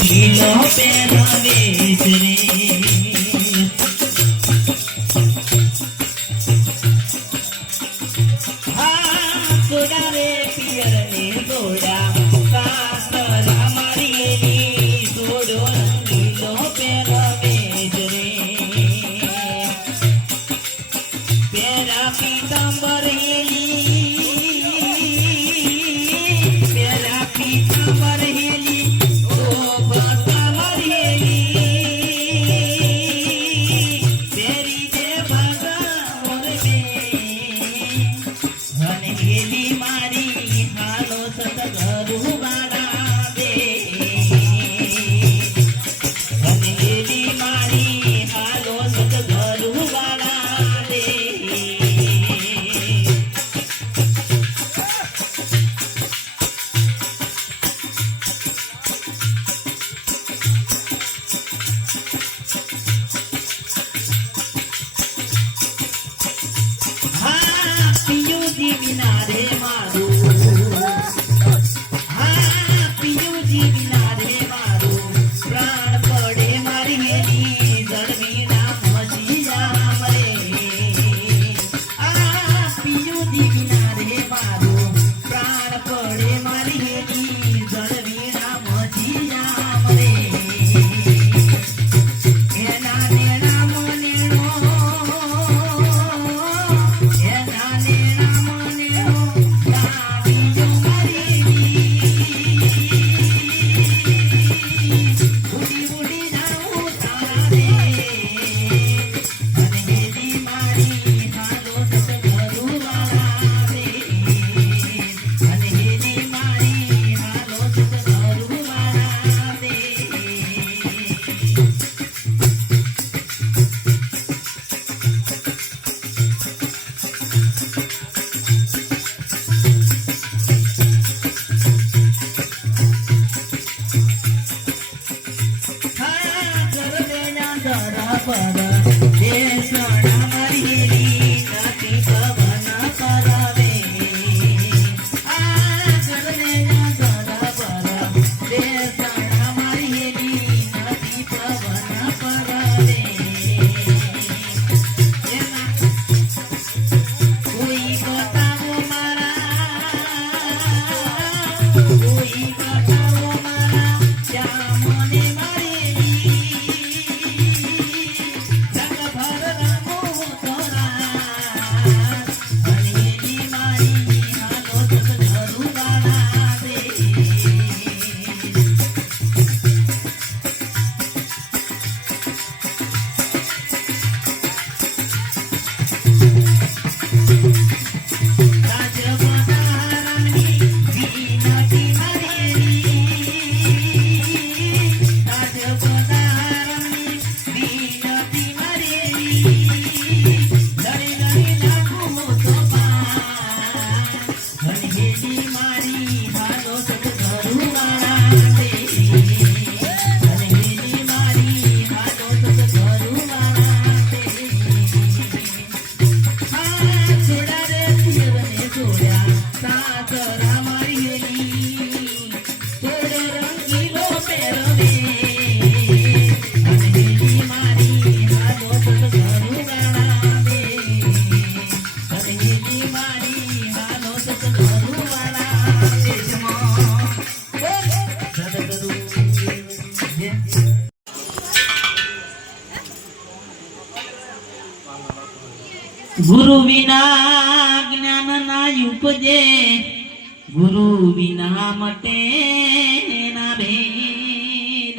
લીલો પહેરવેશ રે સોડા રે પિયર ને સોડા સાસરા મારી એની સોડો લીલો પહેરવેશ રે પેરા પીતાંબર પેરા પીતાંબર गुरु विना ज्ञान ना उपजे गुरु विना मटे ना भेद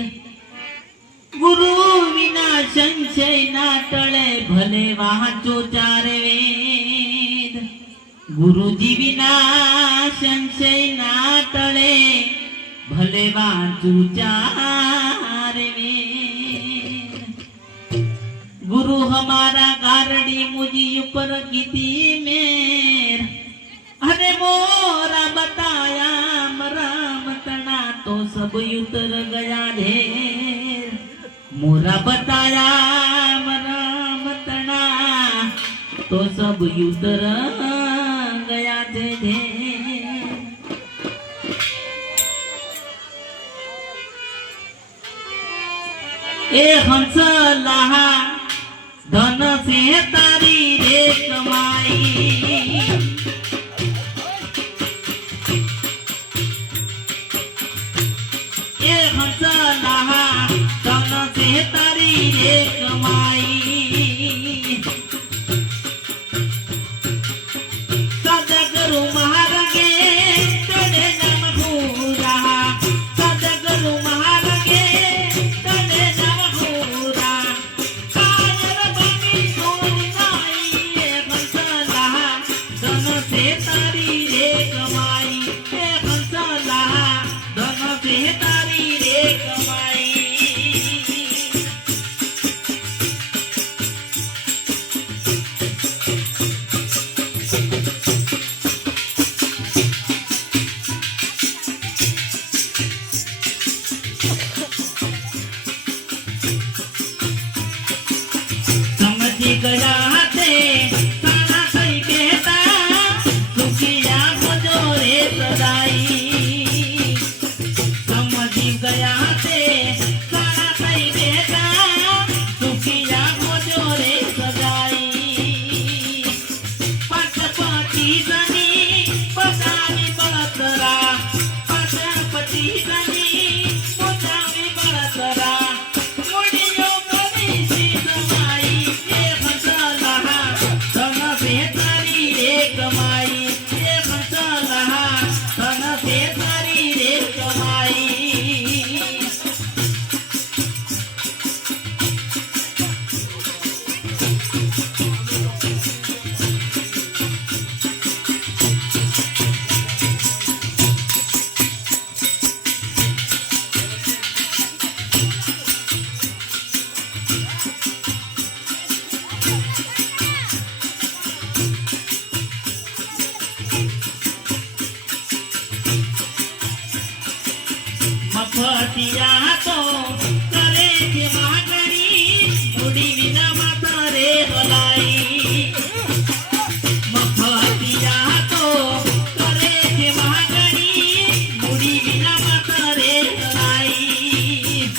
गुरु विना संशय ना टळे भले वाचो चार वेद गुरुजी विना संशय ना टळे भले वाचो चार वेद गुरु हमारा गारडी मुझी ऊपर कीती मेर अरे मोरा बताया राम तना तो सब उतर गया ढेर मोरा बताया राम तना तो सब उतर गया ढेर એ હંસલા ધન સે તારી રે કમાઈ એ હંસલા ધન સે તારી રે કમાઈ સદગુરુ મહારાગે તને નામ ભૂરા સદગુરુ મહારાગે તને નામ ભૂરા કાયર બની સોની નાઈ એ હંસલા ધન સે તારી રે કમાઈ એ હંસલા ધન સે તારી રે કમાઈ સમજી ગયા તે સારા થઈ કહેતા સુખિયા મોજો રે સદાઈ સમજી ગયા તે સારા થઈ કહેતા સુખિયા મોજો રે સદાઈ પટપતિ સની પતાવી બળતરા પટપતિ સની પતાવી બળતરા મુડિયો કરી સીધમાઈ એ હંસલા ધન સે તારી રે કમાઈ એ હંસલા ધન સે તારી રે કમાઈ મફતિયા તો કરે છે માગણી મૂડી વિના માતા રે હલાઈ મફતિયા તો કરે છે માગણી મૂડી વિના માતા રે હલાઈ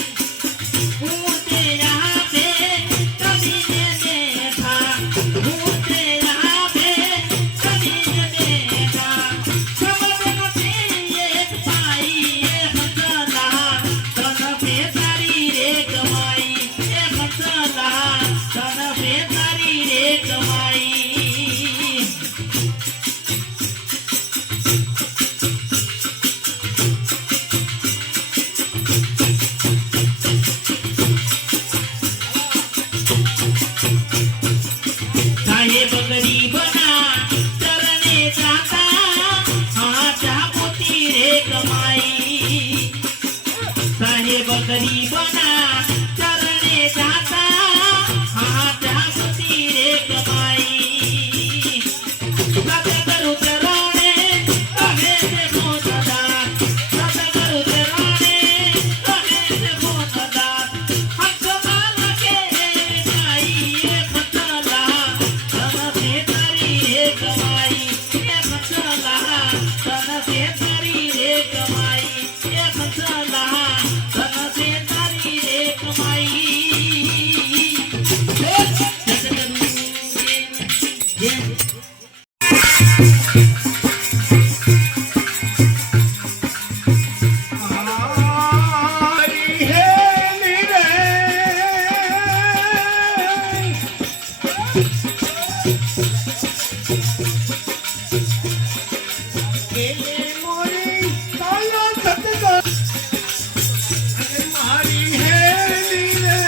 ઊંચે આવે કદીને દેખા ઊંચે આવે કદીને દેખા ખબર નથી એક પાઈ એ હંસલા ધન સે તારી રે કમાઈ એ હંસલા ધન સે તારી રે કમાઈ સાહેબ ગરીબના ચરણે જાતા હાચા મોતી રે કમાઈ સાહેબ ગરીબના ચરણે જાતા હાચા મોતી રે કમાઈ સદગુરુ ચરણે કહે છે મોતદાર સદગુરુ ચરણે કહે છે મોતદાર હંસલા લગે નાઈ એ હંસલા ધન સે તારી રે કમાઈ એ હંસલા ધન સે તારી રે કમાઈ એ હંસલા ધન સે તારી રે કમાઈ हरी हेली रे केले मोरी काला सतगुरु अरे मारी हेली रे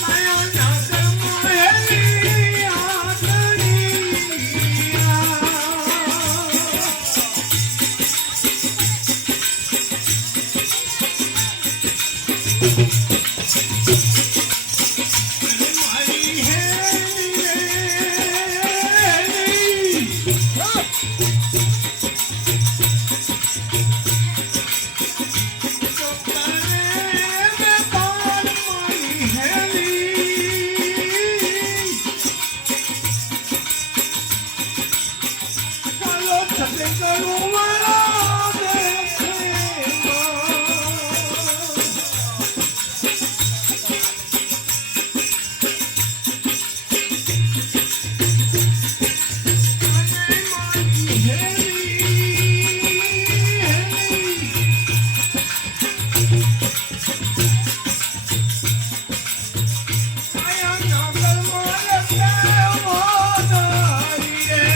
माया नागर मोहेली आगणिया मारी हेली સતગુરુ વાળા દેશમાં અને મારી આયા નગરમાં લખે મોદારી રે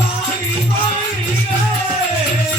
પાણી પાણી રે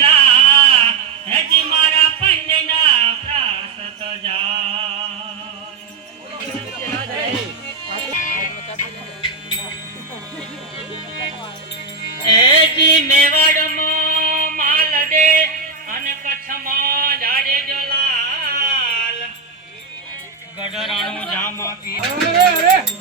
પીરના હજી મારા પંડના પ્રાસત જાય એજી મેવાડમાં માલ દે અને કચ્છમાં જાડે જલાલ ગડરાણું જામા પી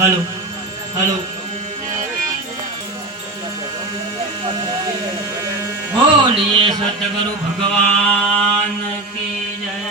हेलो हेलो बोलिए सतगुरु भगवान की जय।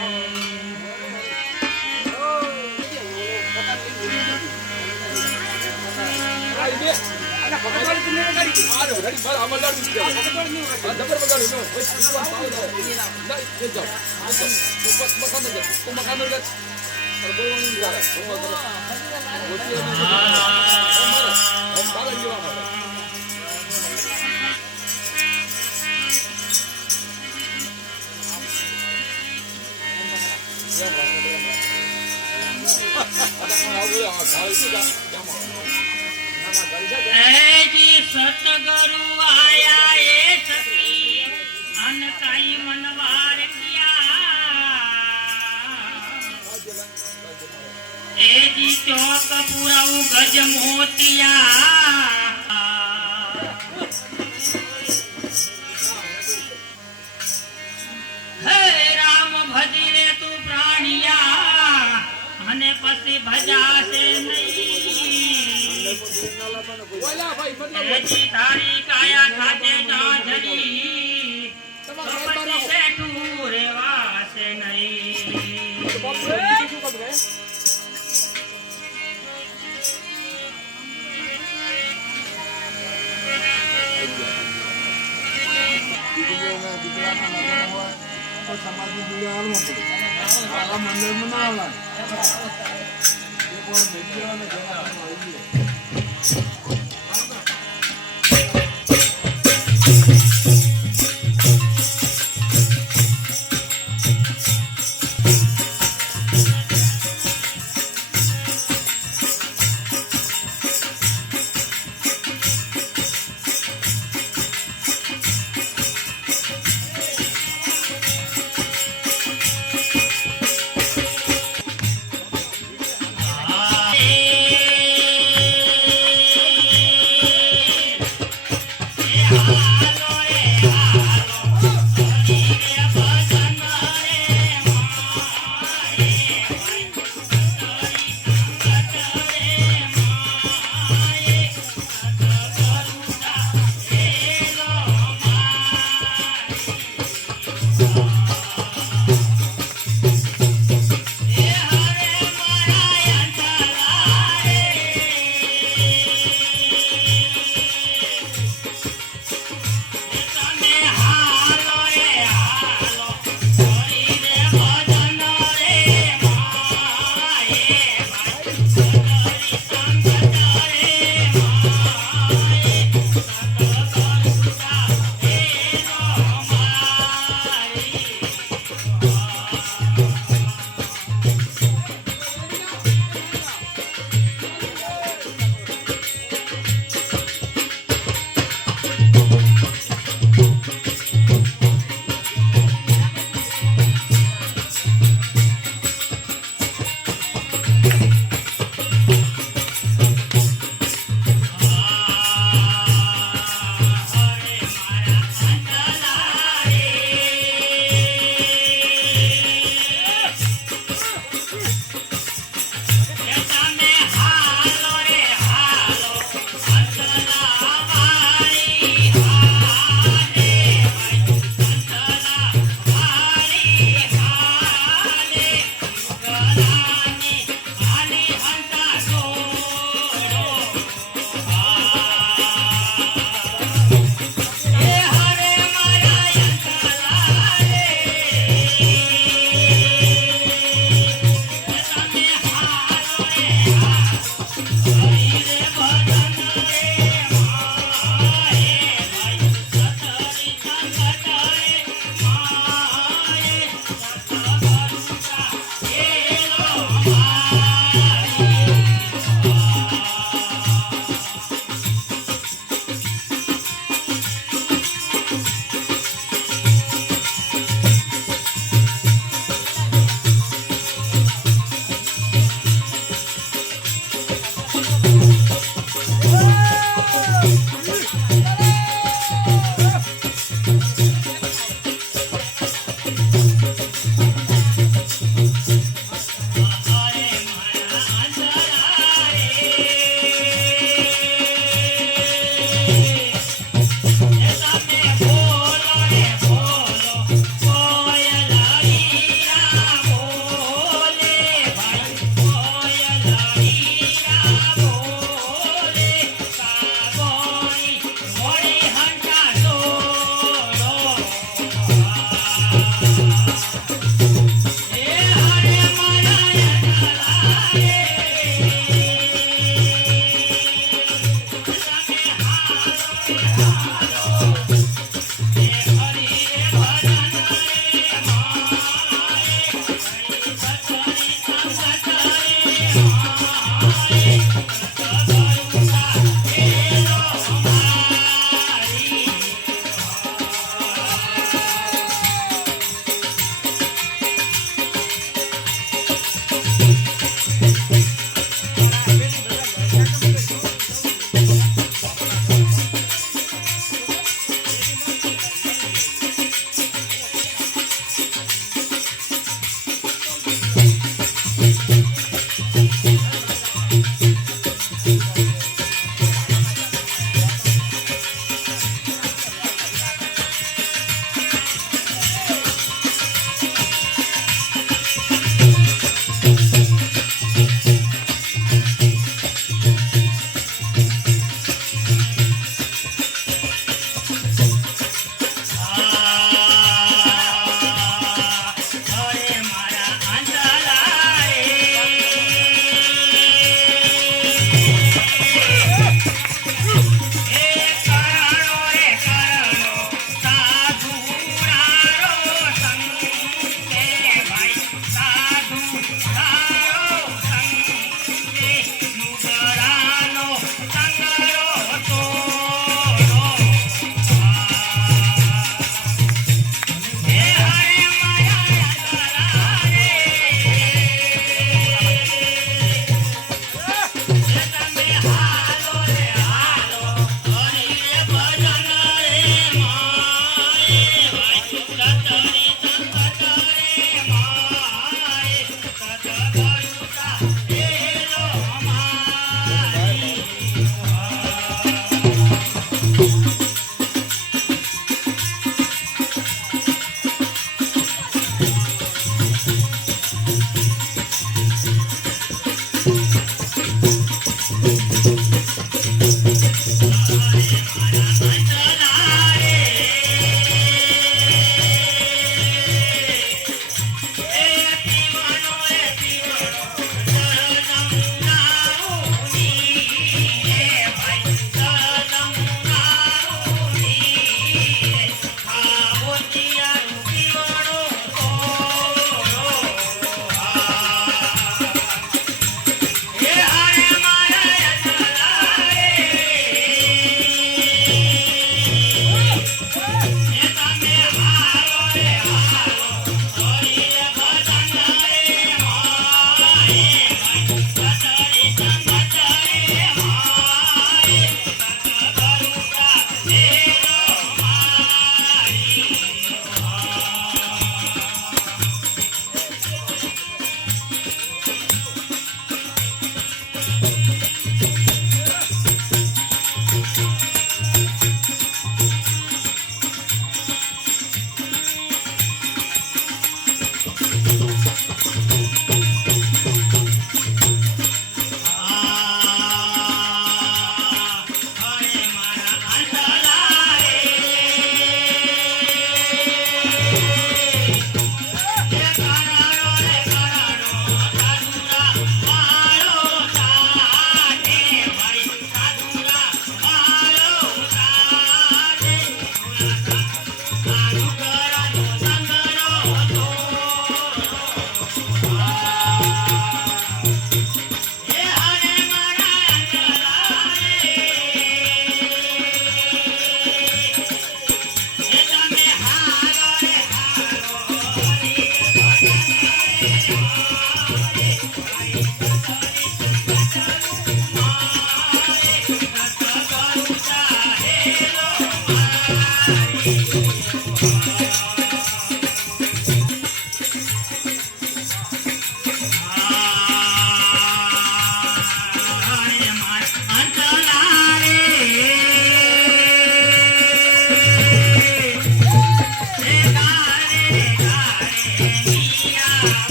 जी सतगुरु आया ये सखी अन काई मनवार किया ए जी चौक पूरा गज मोतिया हे राम भजरे तू प्राणिया अने पसी भजा से नहीं जी तारी काया खाते जाझरी पसी बैठू रेवा से नहीं। સમાધિ જોડાવવા પડે આ મંદિરમાં ના આવવાનું એ પણ મેચિયાને જવાનું આવી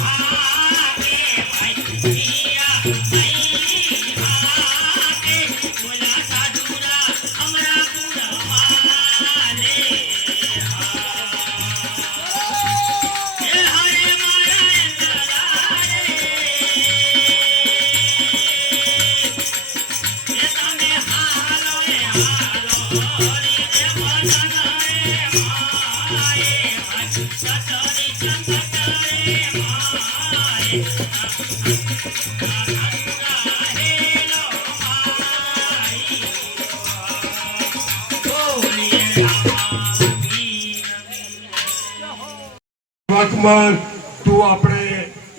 હાકે ભાઈ પિયા નહીં હાકે બોલા સાધુરા અમરા પુરવાલે એ હરે મારા અંતરારે એ તમે હાલો રે હરી દેવના રે માએ સતરી ચંદ્રે માએ હેલો માઈ બોલીએ વર્તમાન તું આપણે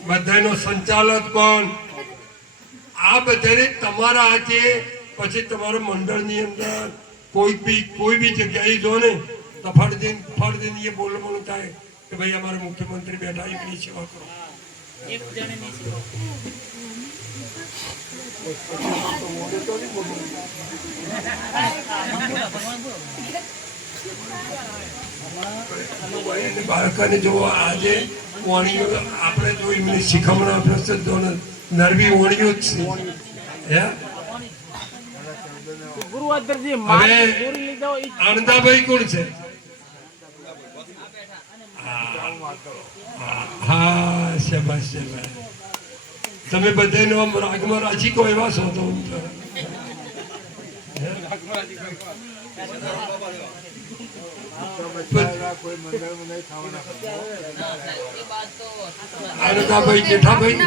બધાનો સંચાલક કોણ આ બધાને તમારા હાથે પછી તમારા મંડળની અંદર કોઈ બી જગ્યાએ જો ને તો ફળદીન એ બોલવાનું થાય કે ભાઈ અમારા મુખ્યમંત્રી બેઠા એમની સેવા કરો. એક જણની સેવા અને બાળકોને જો આજે વાણીઓ આપણે જો એમની શીખવણા પ્રસિદ્ધ નરવી વાણીઓ જ છે હે હવે આનંદાભાઈ કોણ છે? હા શાબાશ શાબાશ. તમે બધાને આમ રાગમાં રાજી કહો એવા છો તો કોઈ મંદિરમાં નહીં ખાવાના આનંદાભાઈ જેઠાભાઈ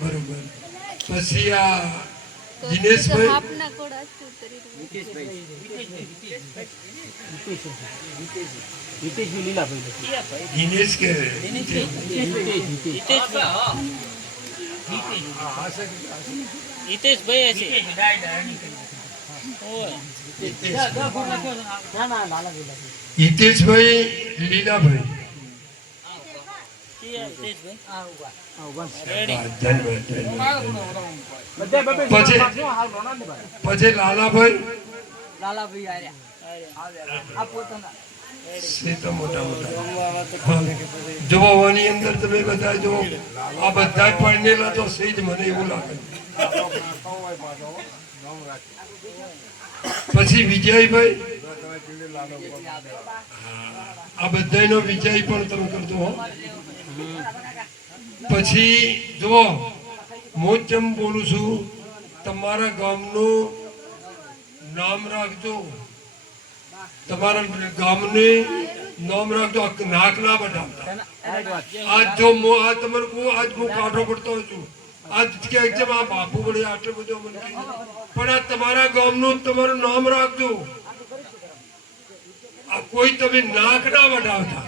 બરોબર. પછી આ દિનેશભાઈ દિનેશ કે હિતેશભાઈ છે હિતેશભાઈ લીલાભાઈ પછી લાલાભાઈ જોવાની અંદર તમે બધા જો આ બધા પડેલા તો સેજ મને એવું લાગે. પછી વિજયભાઈ આ બધાનો વિજય પણ તમે કરજો હો. પછી જુઓ હું જેમ બોલું છું તમારા ગામનું નામ રાખજો, તમારા ગામને નામ રાખજો. નાક ના બતાવતા. આજ જો આ તમારે આજ હું કાઢો પડતો છું આજ કે જેમ આ બાપુ વડે આટલો બધો મને પણ આ તમારા ગામનું તમારું નામ રાખજો. આ કોઈ તમે નાક ના વટાવતા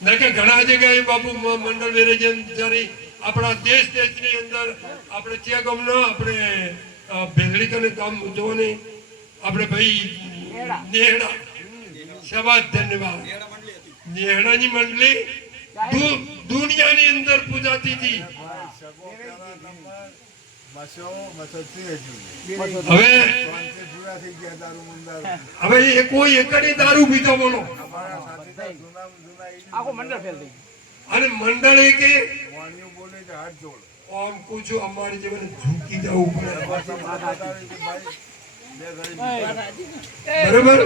ના કે ઘણા જગ્યાએ બાપુ મંડળ મેરેજન જયારે આપણા દેશની અંદર આપણે ત્યાં ગામના આપણે ભેગડી કરીને ગામ જોને આપણે ભાઈ નેહડા શાબાશ ધન્યવાદ. નેહડાની મંડળી દુનિયાની અંદર પૂજાતી હતી. હવે એ કોઈ એકડી દારૂ પીતો બોલો અને મંડળ એ કે આમ પૂછો અમારી જીવન ઝૂકી જવું પડે બરોબર.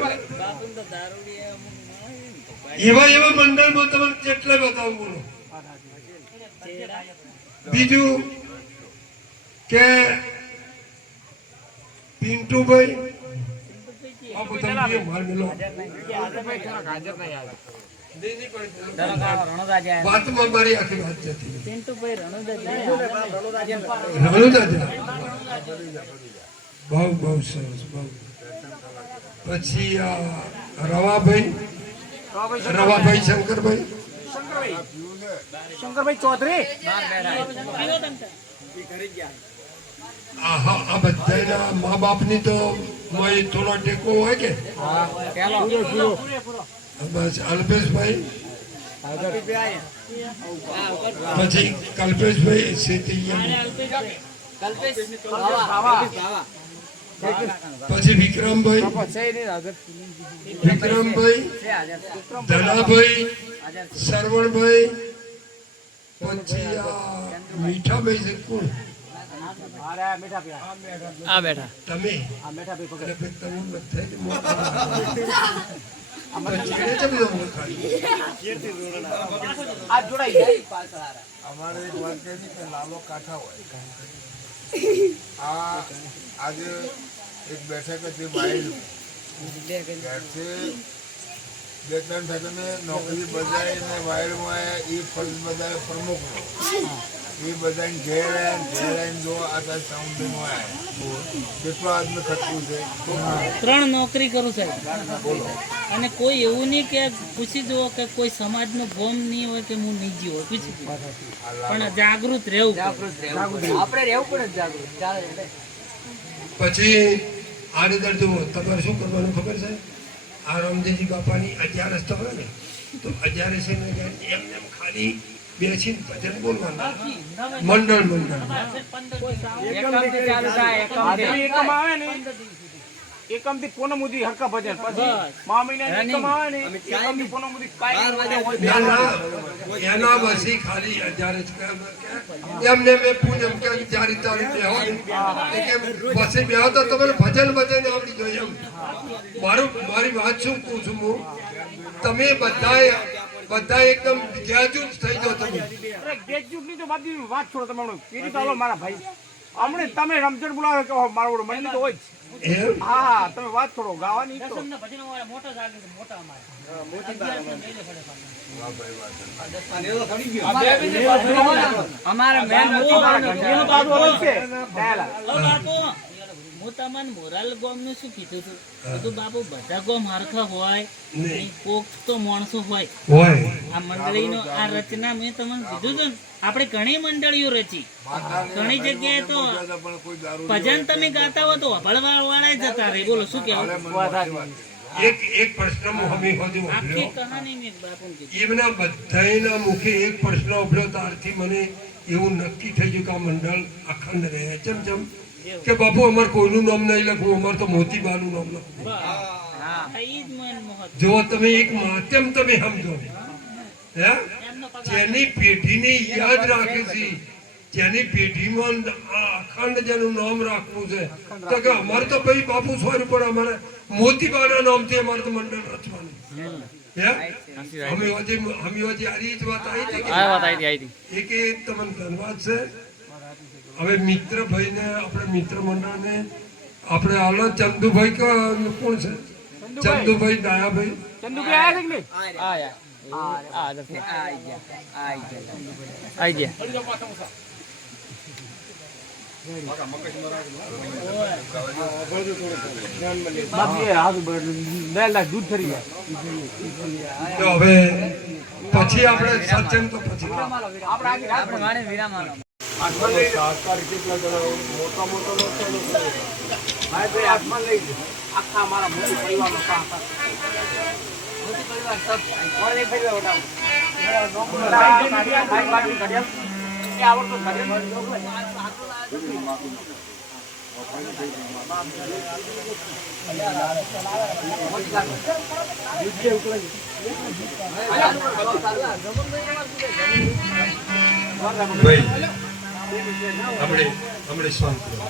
એવા મંડળમાં તમે જેટલા બતાવું બોલો. બીજું કે પિન્ટુભાઈ વાતમાં મારી આખી વાત જતી બહુ બહુ સરસ બહુ. પછી રવાભાઈ શંકરભાઈ ચૌધરી આ બધાના મા બાપની તો થોડો ટેકો હોય કે બસ. અલ્પેશભાઈ પછી કલ્પેશભાઈ પછી વિક્રમભાઈ, વિક્રમભાઈ, ધનાભાઈ, સરવણભાઈ, પછી આ મીઠાભાઈ છે કોણ? આ બેઠા તમે અરે ભાઈ તમે બધાય મોટા. પછી એને કેમ ન ઓળખાય? અમારે એક વાત કહે છે કે લાલો કાઠા હોય. આ આજે એક બેઠક હતી વાયડ ઘરથી 2-3 ઠેકાને નોકરી બજાવીને વાયડમાં આવ્યા. એ ફરજ બજાવે પ્રમુખનો. એ બધાને ઘેર આવીને જો આ તાર સાઉન્ડમાં આવ્યા કેટલો આદમી ખટકું છે. 3 નોકરી કરું સાહેબ, બોલો અને કોઈ એવું નહીં કે પૂછી જુઓ કે કોઈ સમાજનું ગોમ નહીં હોય કે હું નિજી હોય, પૂછી જુઓ. પણ જાગૃત રહેવું પછી આની અંદર જુઓ તમારે શું કરવાનું ખબર છે? આ રામદેવજી બાપાની 11 હોય ને તો 11 છે ને એમને એમ ખાલી બેસીને ભજન બોલવાના મંડળ મંડળ. એકમ થી પૂનમ સુધી હરકા ભજન, પછી મા મહિના એકમ આવે ને એકમ થી પૂનમ સુધી કાંઈ ના ના એના પછી ખાલી 11 જ એમને મેં પૂનમ કે 4 તારીખ બેહો ને કે પછી બેહો તો તમને ભજન ભજન આવડી જોઈએ એમ. મારી વાત શું કહું છું હું, તમે બધા એકદમ ગ્રેજ્યુએટ થઈ જાઓ. તમે ગ્રેજ્યુએટ ની તો બધી વાત છોડો. તમે કેરી ચાલો મારા ભાઈ હમણે તમે રમઝટ બોલાવે કે મારો મને તો હોય જ. એમ હા તમે વાત છોડો ગાવાની તો અમારે મેન બાજુ અલગ છે. હું તમને મોરાલ ગોમ નું શું કીધું હતું? બધું બાપુ બધા ગોમ હરખા હોય, કોક તો માણસો હોય. આ મંડળીનો આ રચના મેં તમને કીધું હતું ને, આપણે ઘણી મંડળીઓ રચી, ઘણી જગ્યાએ તો ભજન તમે ગાતા હો તો અભળવા વાળા જતા રહે. બોલો શું કેવું? એક પ્રશ્ન હમી હોતી આખી કહાની મેં બાપુને કીધી. એમના બધાના મુખે એક પ્રશ્ન ઉભર્યો ત્યારથી મને એવું નક્કી થઈ ગયું કે આ મંડળ અખંડ રહે. ચમ કે બાપુ અમારે કોઈનું નામ નહીં લખવું, અમારે તો મોતીબાનું નામ લખવું. જો તમે એક માધ્યમ તમે સમજો હે, જેની પેઢીને યાદ રાખે છે, જેની પેઢીમાં આ અખંડ જેનું નામ રાખવું છે, તો કે અમારે તો ભાઈ બાપુ સોરી પણ અમારે મોતીબાના નામથી અમારે તો મંડળ રચવાનું. હે અમે આ રીત વાત આવી હતી એક તમને ધન્યવાદ છે. હવે મિત્ર ભાઈને આપણે મિત્ર મંડળને આપણે હાલો ચંદુભાઈ કોણ છે? ચંદુભાઈ ડાયાભાઈ ચંદુભાઈ આયા કે દૂધ ફરી તો હવે પછી આપણે સત્સંગ તો પછી સહકાર કેટલા જણા મોટા હાથમાં લઈ લે. આખા મારા મોટી પરિવારનો સહકાર. આપણે શાંત રહો.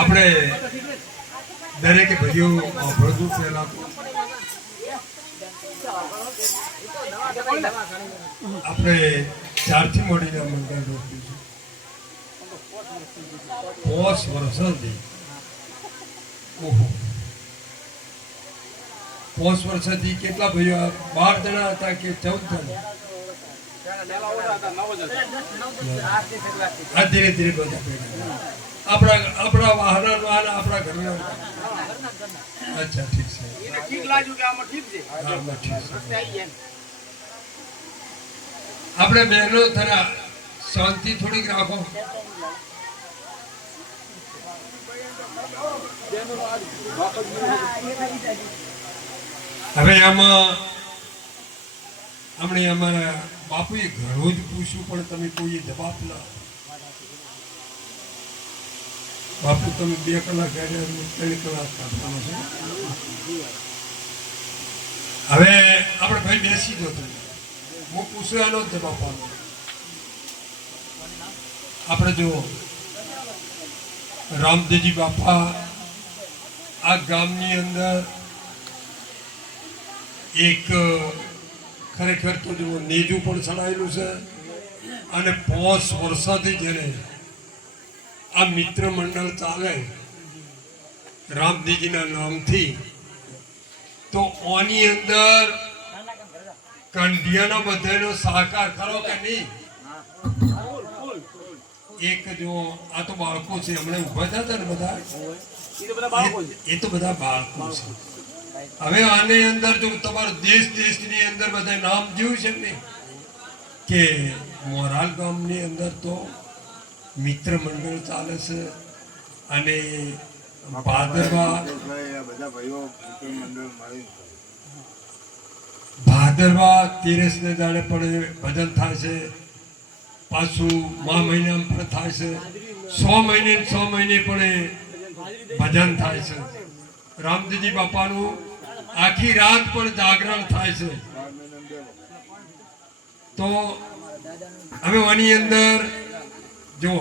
આપણે દરેકે ભાઈઓ ભરતું પહેલા આપણે 4 થી મોડીને મંડળ રોક્યું છે 5 વર્ષ સુધી. ઓહો 5 વર્ષથી કેટલા ભાઈઓ? 12 જણા હતા કે 14 જણા? આ ધીરે ધીરે બધા ભેગા આપણા વાહન આપણા ઘરના. અચ્છા ઠીક છે. આપણે બહેનો થરા શાંતિ થોડીક રાખો. હવે આમાં આપણે અમારા બાપુએ ઘણું જ પૂછ્યું પણ તમે કોઈ જવાબ ના. બાપુ તમે 2 કલાક કર્યા, 3 કલાક કરવાનો છો. હવે આપણે ભાઈ બેસી દો તમે, હું પૂછવાનો જ જવાબ આપો. આપણે જો રામદેવજી બાપા આ ગામની અંદર એક ખરેખર તો જો નેજું પણ ચડાયેલું છે અને 5 વર્ષોથી જેને આ મિત્ર મંડળ ચાલે રામદેવજીના નામથી, તો આની અંદર કંઢિયાનો બધાનો સહકાર કરો કે નહીં? એક જો આ તો બાળકો છે, હમણાં ઉભા થયા ને બધા, એ તો બધા બાળકો છે. હવે આની અંદર જો તમારો દેશની અંદર બધા નામ જેવું છે ને કે મોરાલ ગામની અંદર તો મિત્ર મંડળ ચાલે છે અને ભાદરવા તેરસને દાડે પણ ભજન થાય છે, પાછું મા મહિનામાં પણ થાય છે, 6 મહિને પણ ભજન થાય છે. રામદેવજી બાપાનું આખી રાત પણ જાગરણ થાય છે. તો હવે આની અંદર જો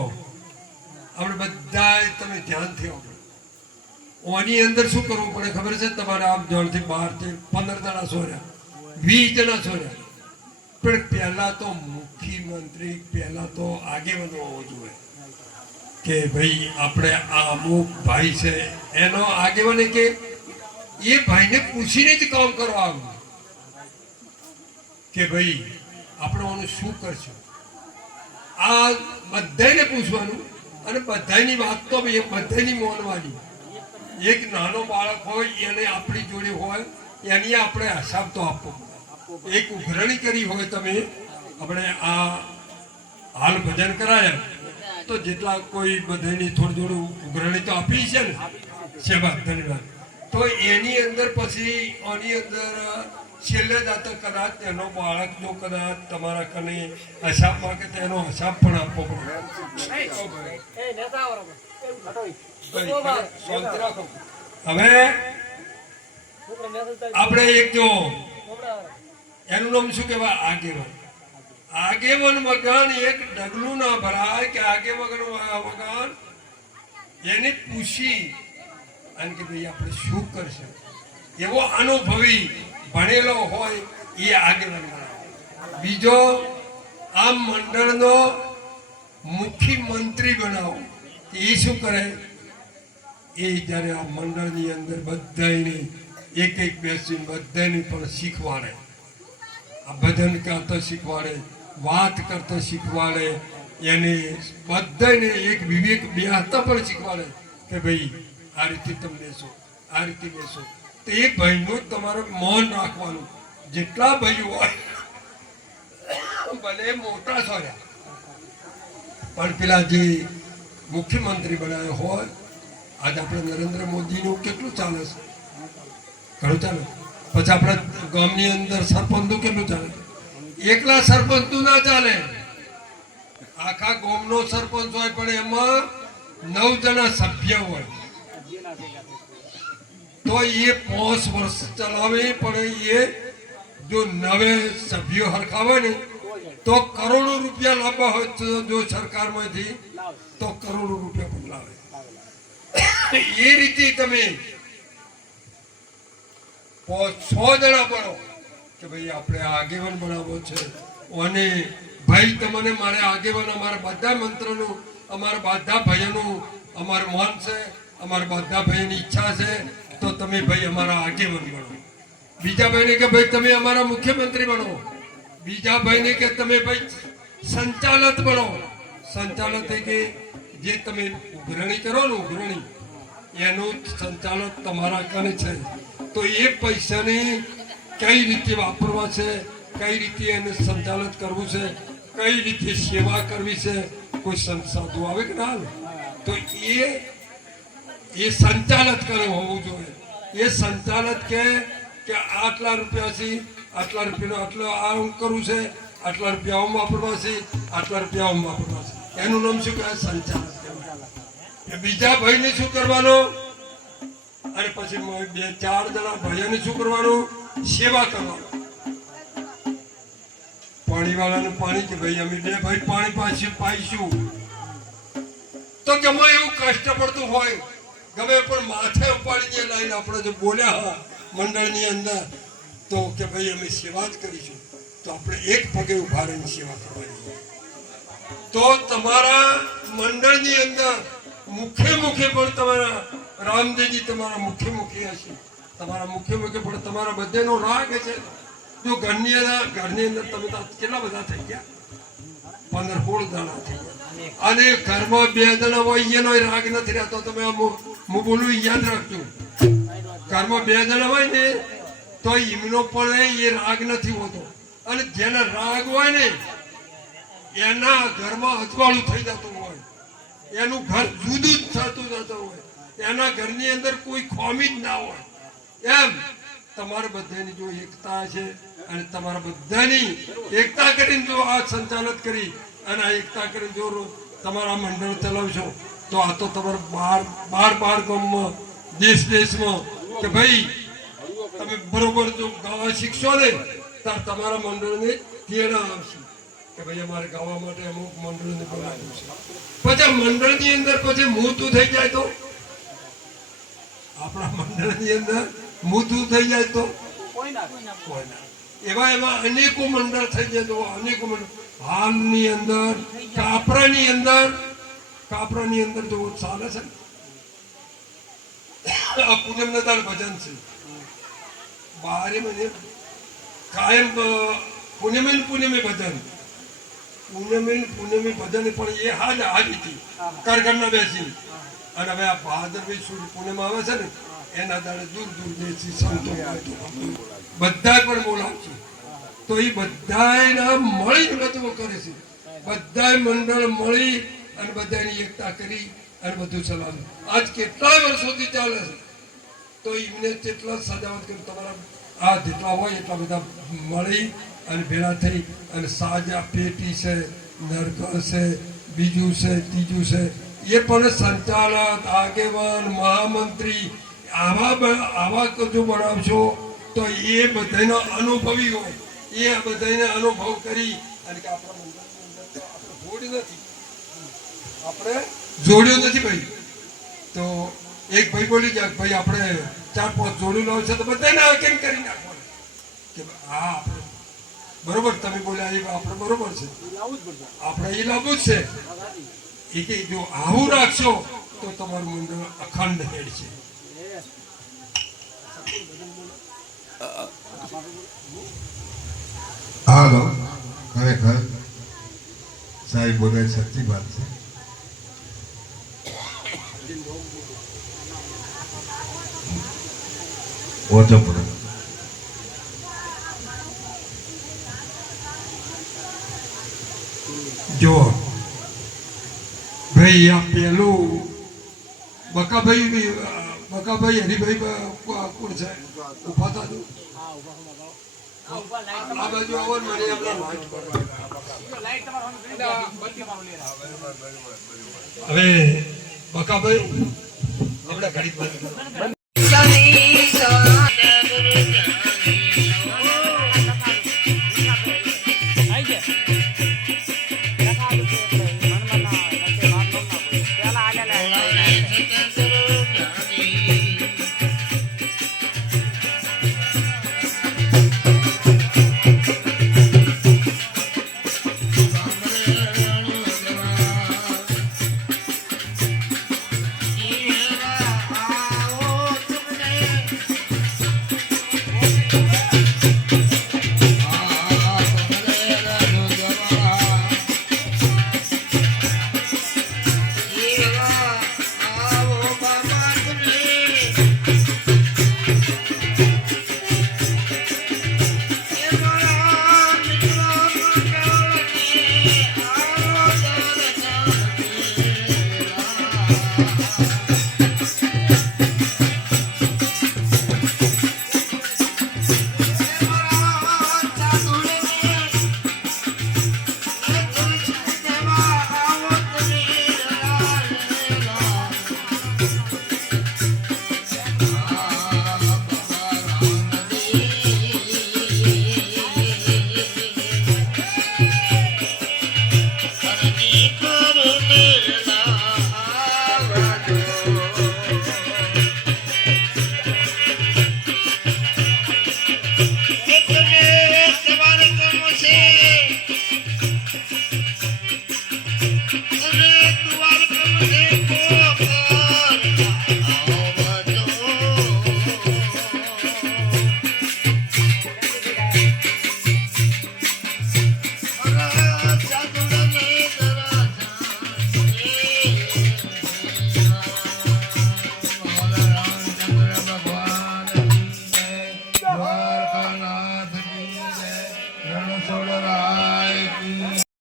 આપણે બધા તમે ધ્યાનથી આપો, આની અંદર શું કરવું પડે ખબર છે? તમારે આમ જોડથી 12 થી 15 જણા છોડ્યા, 20 જણા છોડ્યા, પણ પહેલા તો મુખ્યમંત્રી, પહેલા તો આગેવાનો હોવો જોઈએ કે ભાઈ આપણે આ અમુક ભાઈ છે એનો આગેવાને કે એ ભાઈને પૂછીને જ કામ કરવા આવ્યું કે ભાઈ આપણે આનું શું કરશું. આ બધાને પૂછવાનું અને બધાની વાત તો બધાની માનવાની. એક નાનો બાળક હોય એને આપણી જોડે હોય એની આપણે હિસાબ તો આપવો પડે. એક ઉઘરણી કરી હોય તમે, આપણે આ હાલ ભજન કરાયા તો જેટલા કોઈ બધાની થોડી થોડું ઉઘરણી તો આપી છે ને, સેવા ધન્યવાદ. તો એની અંદર પછી આની અંદર છેલ્લે જાતો કદાચ એનો બાળક જો કદાચ તમારા કને હિસાબ માંગે તો એનો હિસાબ પણ આપવો પડે. હવે આપણે એક જો એનું નામ શું કહેવાય? આગેવાન. આગેવાન વગર એક ડગલું ના ભરાય કે આગેવાન વગર એને પૂછી અને કે ભાઈ આપણે શું કરશે, એવો અનુભવી ભણેલો હોય એ આગેવાન બનાવે. બીજો આ મંડળનો મુખ્યમંત્રી બનાવો. એ શું કરે? એ જ્યારે આ મંડળની અંદર બધાને એક બેસીને બધાને પણ શીખવાડે. આ ભજન કરતા શીખવાડે, વાત કરતા શીખવાડે, એને બધાને એક વિવેક બેહતા પણ શીખવાડે કે ભાઈ આ રીતે તમે બેસો, આ રીતે બેસો. તો એ ભાઈનું તમારે મૌન રાખવાનું. જેટલા ભાઈઓ હોય ભલે મોટા સોર્યા પણ પેલા જે મુખ્યમંત્રી બનાવ્યો હોય, આજે આપણે નરેન્દ્ર મોદીનું કેટલું ચાલે છે? ઘણું ચાલે. પછી આપણા ગામની અંદર સરપંચનું કેટલું ચાલે? એકલા સરપંચનું ના ચાલે, આખા ગામનો સરપંચ હોય પણ એમાં 9 જણા સભ્ય હોય તો એ 5 વર્ષ ચલાવે. પણ એ જો 9 સભ્યો હરખાવે ને તો કરોડો રૂપિયા લાવવા હોય તો જો સરકારમાંથી તો કરોડો રૂપિયા પણ લાવે. એ રીતે તમે 6 જણા બનો કે ભાઈ આપણે આગેવાન બનાવવો છે અને ભાઈ તમને મારે આગેવાન, અમારા બધા મંત્રનું, અમારા બધા ભાઈઓનું અમારું માન છે, અમારા બધા ભાઈની ઈચ્છા છે, તો તમે ભાઈ અમારા આગેવાન બનો. બીજા ભાઈને કે ભાઈ તમે અમારા મુખ્યમંત્રી બનો. બીજા ભાઈને કે તમે ભાઈ સંચાલક બનો. સંચાલક કે જે તમે ઉઘરણી કરો ને, ઉઘરણી એનું સંચાલક તમારા કરે છે. તો એ પૈસાને કઈ રીતે વાપરવા છે, કઈ રીતે એને સંચાલન કરવું છે, કઈ રીતે સેવા કરવી છે. કોઈ સંત સાધુ આવે કે ના, તો એ સંચાલક કરે હોવું જોઈએ. એ સંચાલક કે આટલા રૂપિયાથી આટલા રૂપિયાનો આટલો આમ કરવું છે, આટલા રૂપિયા આમ વાપરવા છે, આટલા રૂપિયા આમ વાપરવા છે. એનું નામ શું કહેવાય? સંચાલક કહેવાય. કે બીજા ભાઈને શું કરવાનું, અને પછી 2-4 જણા ભાઈઓને શું કરવાનું, સેવા કરવાનું. પાણી વાળાનું પાણી કે ભાઈ અમે 2 ભાઈ પાણી પાઈશું, તો ગમે એવું કષ્ટ પડતું હોય, ગમે પણ માથે ઉપાડીને લાઈને આપણે જો બોલ્યા મંડળની અંદર, તો કે ભાઈ અમે સેવા જ કરીશું, તો આપણે એક પગે ઉભા રહીને સેવા કરવાની. તો તમારા મંડળની અંદર મુખ્ય પણ તમારા રામદેવજી તમારા મુખ્ય હશે, તમારા મુખ્ય પણ તમારા બધાનો રાગ છે. જો ઘરની અંદર તમે તો કેટલા બધા થઈ ગયા, 15-16 જણા થઈ ગયા, અને ઘરમાં 2 જણા હોય એનો રાગ નથી રહેતો. તમે હું બોલું યાદ રાખજો, ઘરમાં 2 જણા હોય ને તો એમનો પણ એ રાગ નથી હોતો, અને જેના રાગ હોય ને એના ઘરમાં અજવાળું થઈ જતું હોય, એનું ઘર જુદું જ થતું જતું હોય, એના ઘરની અંદર કોઈ ખોમી જ ના હોય. એમ તમારે બધાની જો એકતા છે, અને તમારા બધાની એકતા કરીને જો આ સંચાલન કરી અને આ એકતા કરીને જો તમારા મંડળ ચલાવશો, તો આ તો તમારે બાર ગામમાં દેશમાં કે ભાઈ તમે બરોબર જો ગાવા શીખશો ને, ત્યારે તમારા મંડળને પ્રેરણા આવશે કે ભાઈ અમારે ગાવા માટે અમુક મંડળને બોલાવ્યું છે. પછી મંડળની અંદર પછી મોતું થઈ જાય તો, આપણા મંડળની અંદર મોતું થઈ જાય તો કોઈ ના. એવા અનેકો મંડળ થઈ જાય તો અનેકો મંડળ. હાલની અંદર કાપરાની અંદર જો ચાલે છે, આ પૂનમના દાળ ભજન છે, 12 મહિને કાયમ પૂનમે ભજન, પૂનમે ભજન. પણ એ હાજી હતી કરગરના બેસી, અને હવે આ ભાદરવી સુદ પૂનમ આવે છે ને, એના દાડે દૂર દેશી સંતો બધા પણ બોલાવશે. તો એ બધા મળી બધું કરે છે, બધા મંડળ મળી અને બધાની એકતા કરી અને બધું ચલાવે. આજ કેટલા વર્ષોથી ચાલે છે, તો એમને કેટલા સજાવટ કરી, તમારા આ જેટલા હોય એટલા બધા મળી અને ભેળા થઈ અને સાજા પેટી છે, નરકર છે, બીજું છે, ત્રીજું છે, એ પણ સંચાલક, આગેવાન, મહામંત્રી આવા જો બનાવશો તો એ બધાનો અનુભવી હોય, એ બધાને અનુભવ કરી. અને કે આપણા મંડળની અંદર તો આપણે જોડ્યું નથી ભાઈ. તો એક ભાઈ બોલી જાય, ભાઈ આપણે 4-5 જોડ્યું લાવશે તો બધાને કેમ કરી નાખવાનું કે હા આપણે બરોબર, તમે બોલ્યા એ આપણે બરોબર છે, આપણે એ લાવવું જ છે. એ કે જો આવું રાખશો તો તમારું મંડળ અખંડ હેડ છે. હાલો, ખરેખર સાહેબ બોલે સાચી વાત છે. ઓછો પડે જો ભાઈ આ પેલું બકાભાઈ હરિભાઈ કોણ છે, ઉભા થજો. આ બાજુ આવો ને, મને હવે બકાભાઈ આપણે ઘડી